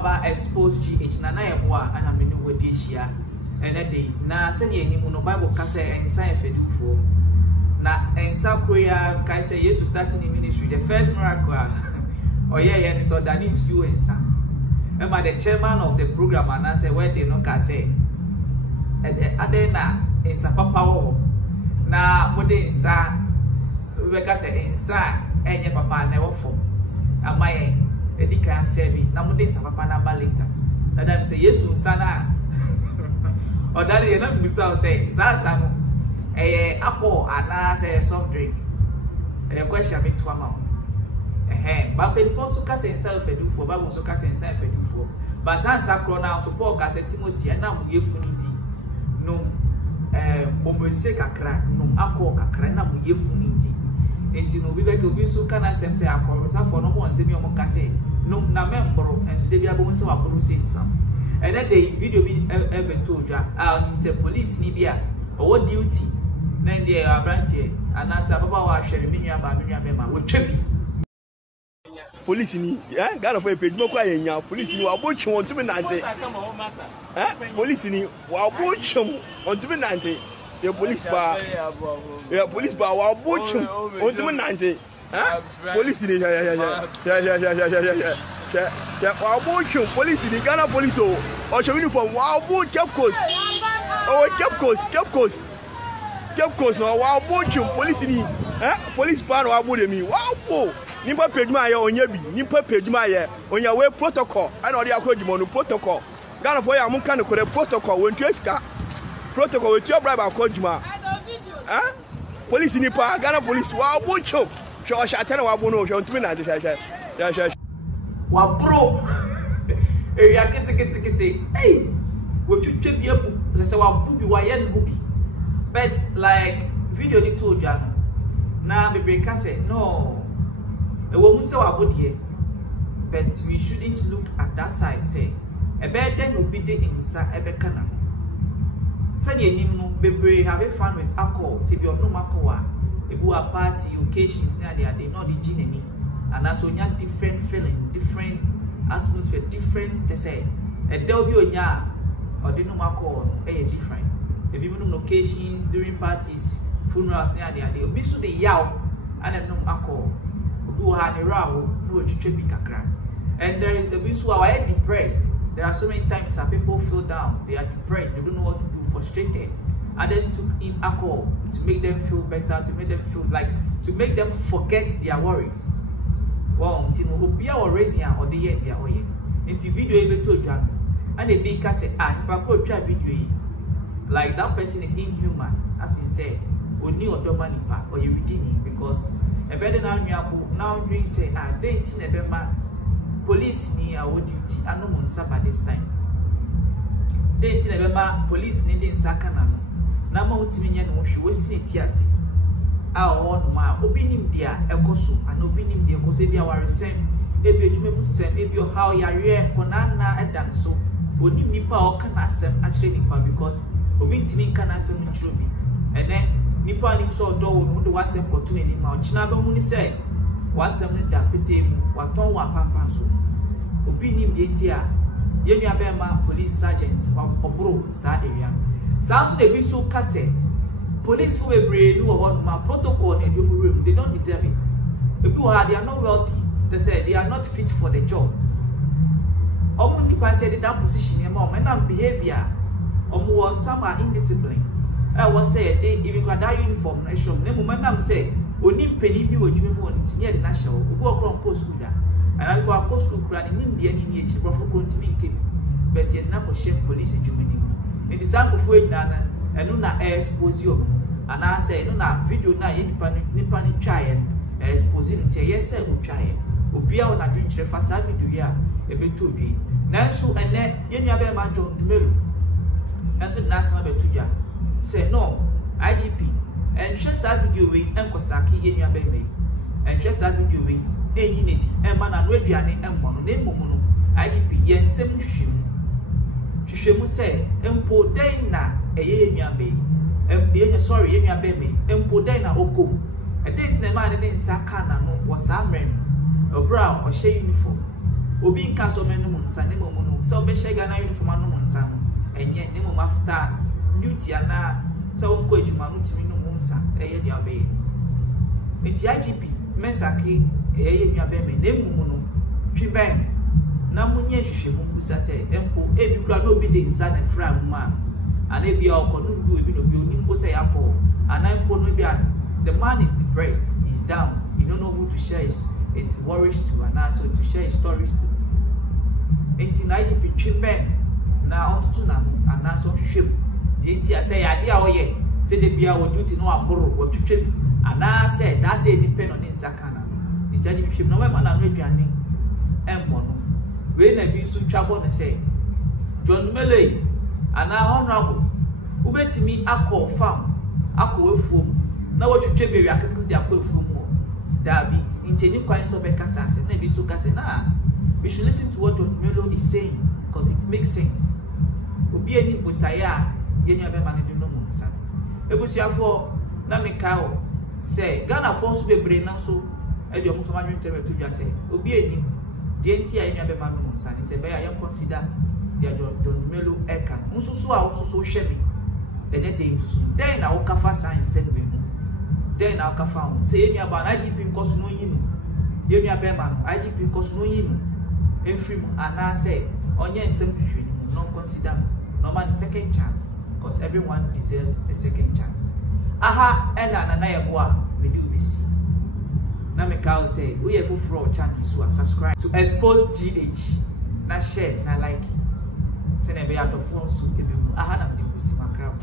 about Xposed GH na na yeboa ana me no wodi ehia ene dey na se ne enimu no Bible ka say ensa efedufo na ensa koya kai say Jesus starting in ministry the first miracle oh yeah and so that needs you ensa remember the chairman of the program and say where they no ka say adena ensa papa wo na mode ensa we ka say ensa enye papa na wo fo amaye edi kan serve na mode ensa papa na ba later na dem say Jesus ensa na or that you not musa say sa no apple and say soft drink the question me to amount but before so ka say himself do for Bible so ka say himself do for but sansa kro now support ka say Timothy na mu yefuniti no omonse kakra no akọ kakra na mu yefuniti enti no bi be ke obi so kana sem say akọ sa for no mo nze mi o mo ka say no na membro enso de bi abo mo say wa bro say sam and then the video be ever told you say police ni bia what duty then they are branch here and as papa wa hwere menua ba menua mema wo twabi police ni Ghana for page mo kwa yenya police ni wa bochum on tumi nante police ni wa bochum on tumi nante the police ba wa bochum on tumi nante police ni yeah wa bochum police ni Ghana police o show uniform wa bo Xposed Xposed no wa bochum police ni police pa wa bo de mi wa bo nimpa pejuma ye onya bi nimpa pejuma ye onya we protocol ana odi akojuma no protocol Ghana for ya mun kan ko protocol won tueska protocol we tu bribe akojuma police ni pa Ghana police wa bochum sho shatana wa bo no sho ntimi na de wa bro ya kete hey we twetwe bi abu say wa bu bi wa ye no bi but like video ni told you na be break say no we must wa bodie but we shouldn't look at that side say e be den obi de insa e be kana say the enim no bebre have fun with alcohol say be no alcohol e bu a party occasions na they not the gin and also nya different feeling different atmosphere different they say e there be onya or the no alcohol e different e be no occasions during parties funerals na they obi so dey yaw and no alcohol who had a row, no kakra. And there is a bit who are depressed. There are so many times that people feel down, they are depressed, they don't know what to do, frustrated. Others took in alcohol to make them feel better, to make them feel like, to make them forget their worries. Well, until no be our raising or the year, their way. Into video even told you, and the big say, if I could try video, like that person is inhuman, as in say, or new or money pack, or you redeeming because. A better now doing say they never police ni our duty and no monsa by this time. They never police ni in Sakana. Now Mountain no she was sitting here. Our one ma obinim dia ekoso and obinim dia ko se bia ware sem e bi adwuma sem e bi how ya re konana edan so onim nipa o kana sem actually nipa because obi ntimi kana sem ntro bi and then nipa ni so do wo no do wasem koto ni ma ochina ba hu ni say wasem ni da petem waton wa papa so obi nim de ti a ye nua be ma police sergeant obro sa area sa so de bi so ka say police for bebre no one ma protocol in the room they don't deserve it people they are not wealthy they say they are not fit for the job ni pa say that position em na behavior was some are indisciplined I was say if you got that uniform na show na moment am say oni peni bi wodwuma mu oni tinye de na show obi okron post school da and I go post school kura ni nim de ni echi profo kontimi nke but yet na ko share police adwuma ni in the sample for na enu na expose you and I say enu na video na ye nipa ni twaye expose ni tie yes say go twaye obi a na dwen kire fa sa video ya e beto dwi na so ene ye nua be ma John Dumelo enso na sama beto dwa say no IGP and share that video we enkosaki ye nua be me and share that video we enyi nedi e ma na no aduane emmo no na emmo no IGP ye nsem hwehwemu say empo den na eye nua be sorry ye nua be me empo den na okom e date na ma ne nsa ka na no wo sa mrem obra o hye uniform obi nka so me no monsa ne momu no so be shega na uniform no monsa no enye ne momu after duty ana so wonko adwuma no timi no monsa eye dia be enti IGP mesake eye nwa be me ne momu no twi ben na munye hwehwe mu busa se empo ebi kura no bi de nsa na fra mu ma ana ebi okono ndu ebi no bi onimpo se yakọ ana empo no bi the man is depressed, he's down, you don't know who to share his worries to and also to share his stories to. Enti na IGP trimbe na ontutu na and also hwehwem the enti say ade a oye say the bia wo duty no aboro wo twetwem and I said that day depend on insaka na enti IGP hwem no we man na no aduane empo no we na bi so twabo na say John Dumelo and honorable ubetimi akọ farm akọ efuom na what you be akete dia akọ efuom mo dabi inteni kwan so be kasa se na bi so kasa na we should listen to what John Dumelo is saying because it makes sense obi eni botaya ye ni abema ne no mo nsa ebusiafo na meka o say Ghana fonso bebre na so e de omo so ma nwente to dwa say obi eni de enti a ye ni abema no mo nsa ni te be ya consider dia John Dumelo eka nsusu a nsusu hwemi ene de nsusu den na wo kafa science se we then I'll confirm. Say any about IGP cost no you. Yemi abema IGP cost no you. In free and I say on your simply not consider normal second chance because everyone deserves a second chance. Aha ella na yaboa we do we see. Na me ka say we have for channel so subscribe to Xposed GH. Na share na like. Say na be out of phone so aha na me see my crowd.